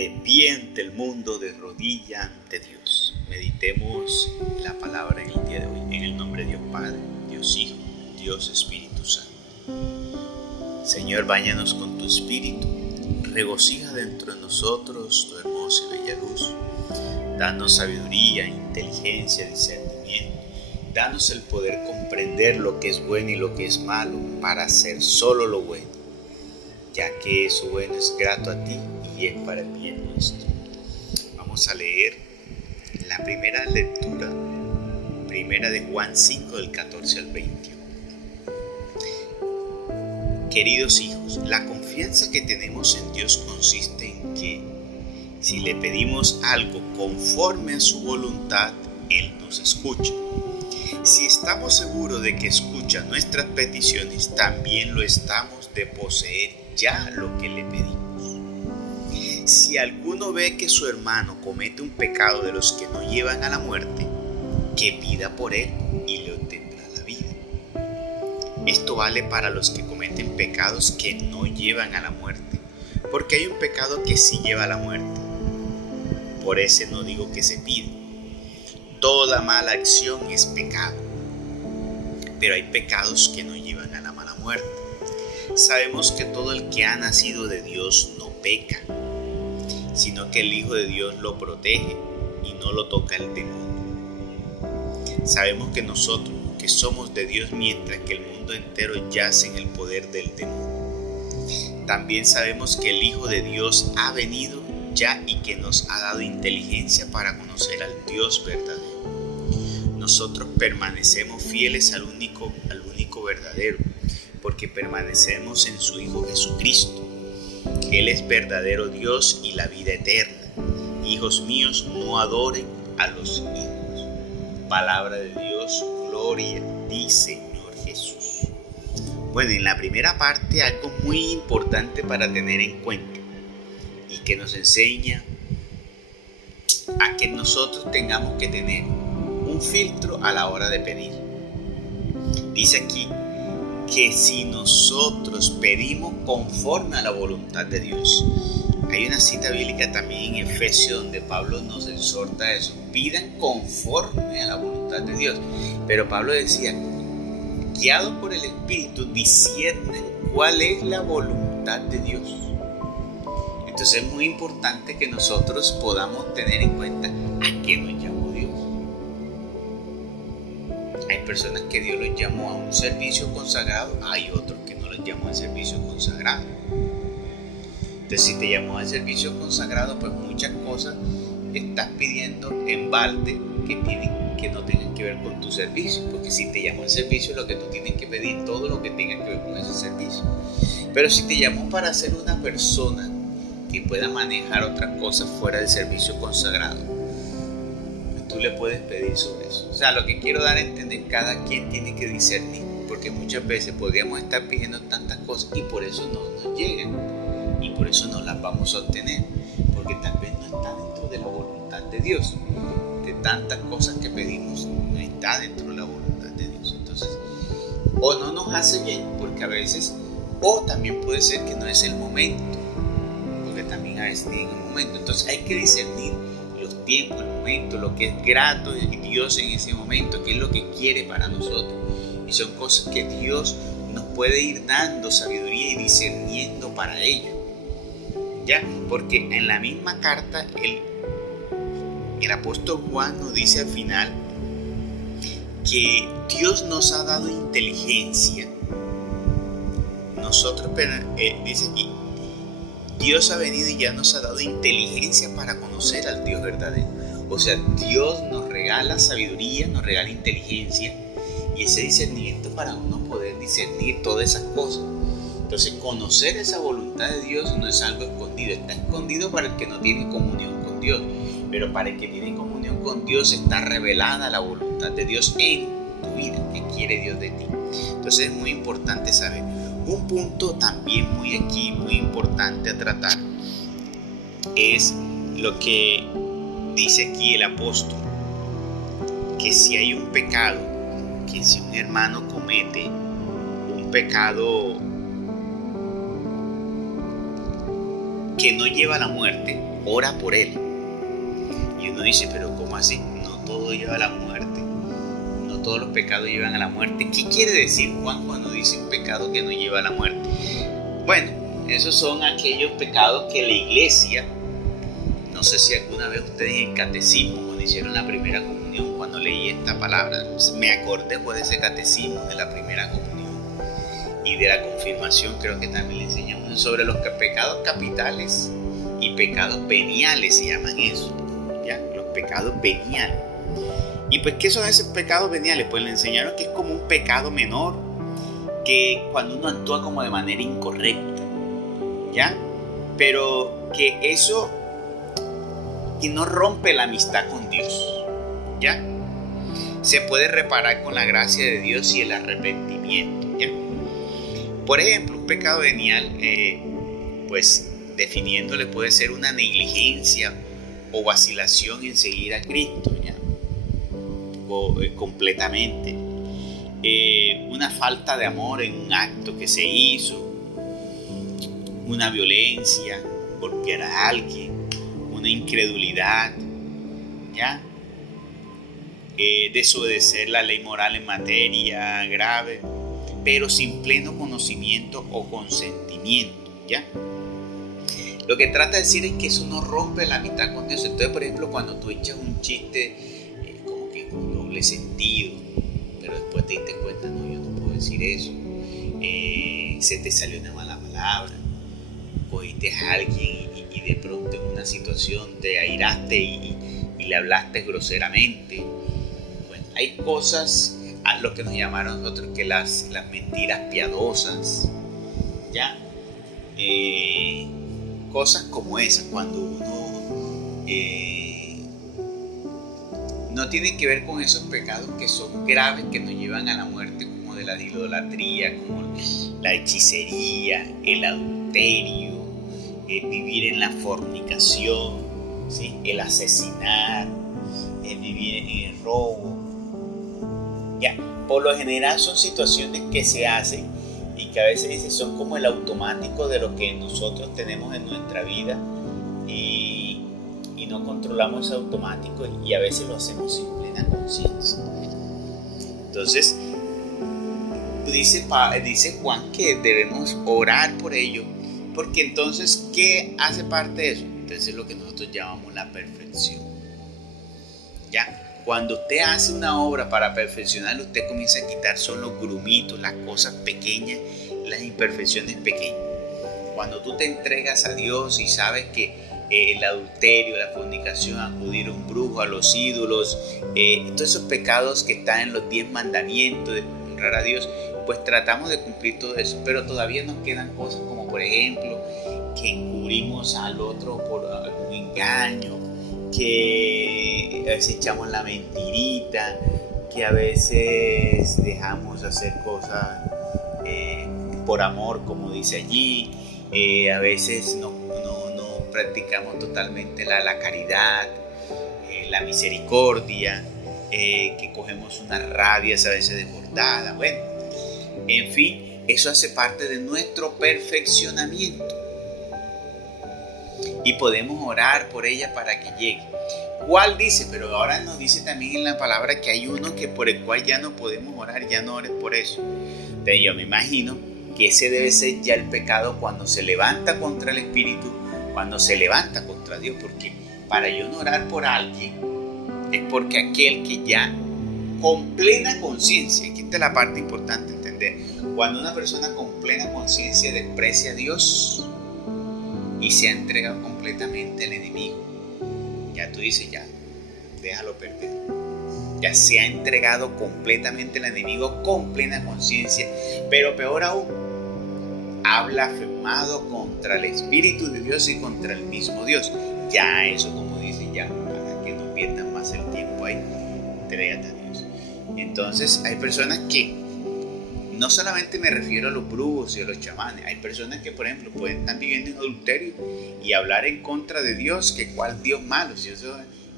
de pie ante el mundo, de rodilla ante Dios. Meditemos la palabra en el día de hoy, en el nombre de Dios Padre, Dios Hijo, Dios Espíritu Santo. Señor, báñanos con tu Espíritu, regocija dentro de nosotros tu hermosa y bella luz. Danos sabiduría, inteligencia, discernimiento. Danos el poder comprender lo que es bueno y lo que es malo para hacer solo lo bueno, ya que eso bueno es grato a ti y es para el bien nuestro. Vamos a leer la primera lectura, primera de Juan 5, del 14 al 21. Queridos hijos, la confianza que tenemos en Dios consiste en que si le pedimos algo conforme a su voluntad, Él nos escucha. Si estamos seguros de que escucha nuestras peticiones, también lo estamos de poseer ya lo que le pedimos. Si alguno ve que su hermano comete un pecado de los que no llevan a la muerte, que pida por él y le obtendrá la vida. Esto vale para los que cometen pecados que no llevan a la muerte, porque hay un pecado que sí lleva a la muerte. Por ese no digo que se pida. Toda mala acción es pecado, pero hay pecados que no llevan a la mala muerte. Sabemos que todo el que ha nacido de Dios no peca, sino que el Hijo de Dios lo protege y no lo toca el demonio. Sabemos que nosotros, que somos de Dios, mientras que el mundo entero yace en el poder del demonio. También sabemos que el Hijo de Dios ha venido ya y que nos ha dado inteligencia para conocer al Dios verdadero. Nosotros permanecemos fieles al único verdadero, porque permanecemos en su Hijo Jesucristo. Él es verdadero Dios y la vida eterna. Hijos míos, no adoren a los ídolos. Palabra de Dios, gloria a ti, Señor Jesús. Bueno, en la primera parte algo muy importante para tener en cuenta y que nos enseña a que nosotros tengamos que tener un filtro a la hora de pedir. Dice aquí que si nosotros pedimos conforme a la voluntad de Dios. Hay una cita bíblica también en Efesios donde Pablo nos exhorta a eso: pidan conforme a la voluntad de Dios. Pero Pablo decía, guiados por el Espíritu, disciernen cuál es la voluntad de Dios. Entonces es muy importante que nosotros podamos tener en cuenta a qué nos llamó Dios. Hay personas que Dios los llamó a un servicio consagrado, hay otros que no los llamó al servicio consagrado. Entonces si te llamó al servicio consagrado, pues muchas cosas estás pidiendo en balde que no tengan que ver con tu servicio, porque si te llamó al servicio, lo que tú tienes que pedir todo lo que tenga que ver con ese servicio. Pero si te llamó para ser una persona que pueda manejar otras cosas fuera del servicio consagrado, tú le puedes pedir sobre eso. O sea, lo que quiero dar a entender, cada quien tiene que discernir, porque muchas veces podríamos estar pidiendo tantas cosas y por eso no nos llegan y por eso no las vamos a obtener, porque tal vez no está dentro de la voluntad de Dios. De tantas cosas que pedimos, no está dentro de la voluntad de Dios. Entonces, o no nos hace bien, porque a veces, o también puede ser que no es el momento, porque también a veces tiene un momento. Entonces hay que discernir los tiempos, el momento, lo que es grato de Dios en ese momento, qué es lo que quiere para nosotros. Y son cosas que Dios nos puede ir dando sabiduría y discerniendo para ello. ¿Ya? Porque en la misma carta el apóstol Juan nos dice al final que Dios nos ha dado inteligencia. Dice aquí, Dios ha venido y ya nos ha dado inteligencia para conocer al Dios verdadero. O sea, Dios nos regala sabiduría, nos regala inteligencia y ese discernimiento para uno poder discernir todas esas cosas. Entonces, conocer esa voluntad de Dios no es algo escondido. Está escondido para el que no tiene comunión con Dios. Pero para el que tiene comunión con Dios está revelada la voluntad de Dios en tu vida. ¿Qué quiere Dios de ti? Entonces es muy importante saber. Un punto también muy importante a tratar es lo que dice aquí el apóstol, que si hay un pecado, que si un hermano comete un pecado que no lleva a la muerte, ora por él. Y uno dice, pero ¿cómo así? No todo lleva a la muerte. No todos los pecados llevan a la muerte. ¿Qué quiere decir Juan cuando dice un pecado que no lleva a la muerte? Bueno, esos son aquellos pecados que la iglesia, no sé si alguna vez ustedes en el catecismo, cuando hicieron la primera comunión, cuando leí esta palabra, me acordé de ese catecismo de la primera comunión y de la confirmación. Creo que también le enseñamos sobre los pecados capitales y pecados veniales, se llaman eso, ¿ya? Los pecados veniales. ¿Y pues qué son esos pecados veniales? Pues le enseñaron que es como un pecado menor, que cuando uno actúa como de manera incorrecta, ¿ya? Pero que eso que no rompe la amistad con Dios, ¿ya? Se puede reparar con la gracia de Dios y el arrepentimiento, ¿ya? Por ejemplo, un pecado venial, pues definiéndole, puede ser una negligencia o vacilación en seguir a Cristo, ¿ya? Completamente. Una falta de amor en un acto que se hizo, una violencia, golpear a alguien, una incredulidad, ¿ya? Desobedecer la ley moral en materia grave, pero sin pleno conocimiento o consentimiento, ¿ya? Lo que trata de decir es que eso no rompe la amistad con Dios. Entonces, por ejemplo, cuando tú echas un chiste como que con doble sentido, pero después te diste cuenta, no, yo no puedo decir eso, se te salió una mala palabra, cogiste a alguien y de pronto en una situación te airaste y le hablaste groseramente. Bueno, hay cosas a lo que nos llamaron nosotros que las mentiras piadosas, ¿ya? Cosas como esas, cuando uno no tiene que ver con esos pecados que son graves, que nos llevan a la muerte, como de la idolatría, como la hechicería, el adulterio, vivir en la fornicación, ¿sí? El asesinar, el vivir en el robo. Ya, por lo general son situaciones que se hacen y que a veces son como el automático de lo que nosotros tenemos en nuestra vida y no controlamos ese automático y a veces lo hacemos sin plena conciencia. Entonces, dice Juan que debemos orar por ello, porque entonces, ¿qué hace parte de eso? Entonces es lo que nosotros llamamos la perfección. ¿Ya? Cuando usted hace una obra para perfeccionarlo, usted comienza a quitar solo los grumitos, las cosas pequeñas, las imperfecciones pequeñas. Cuando tú te entregas a Dios y sabes que el adulterio, la fornicación, acudir a un brujo, a los ídolos, todos esos pecados que están en los 10 mandamientos de honrar a Dios, pues tratamos de cumplir todo eso, pero todavía nos quedan cosas como, por ejemplo, que encubrimos al otro por algún engaño, que a veces echamos la mentirita, que a veces dejamos hacer cosas por amor, como dice allí, a veces no practicamos totalmente la caridad, la misericordia, que cogemos una rabia a veces desbordada. Bueno, en fin, eso hace parte de nuestro perfeccionamiento y podemos orar por ella para que llegue. ¿Cuál dice? Pero ahora nos dice también en la palabra que hay uno que por el cual ya no podemos orar, ya no ores por eso. Entonces yo me imagino que ese debe ser ya el pecado cuando se levanta contra el Espíritu, cuando se levanta contra Dios, porque para yo no orar por alguien es porque aquel que ya con plena conciencia, aquí está la parte importante entender, cuando una persona con plena conciencia desprecia a Dios y se ha entregado completamente al enemigo, ya tú dices, ya, déjalo perder. Ya se ha entregado completamente al enemigo con plena conciencia, pero peor aún, ha blasfemado contra el Espíritu de Dios y contra el mismo Dios. Ya eso, como dice, ya, para que no pierdan más el tiempo ahí, entrégate a Dios. Entonces hay personas que, no solamente me refiero a los brujos y a los chamanes, hay personas que, por ejemplo, pueden estar viviendo en adulterio y hablar en contra de Dios, que cuál Dios malo, si eso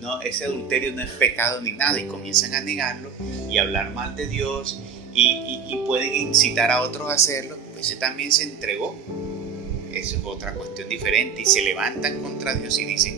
no, ese adulterio no es pecado ni nada, y comienzan a negarlo y hablar mal de Dios y pueden incitar a otros a hacerlo. Ese también se entregó, eso es otra cuestión diferente, y se levantan contra Dios y dicen,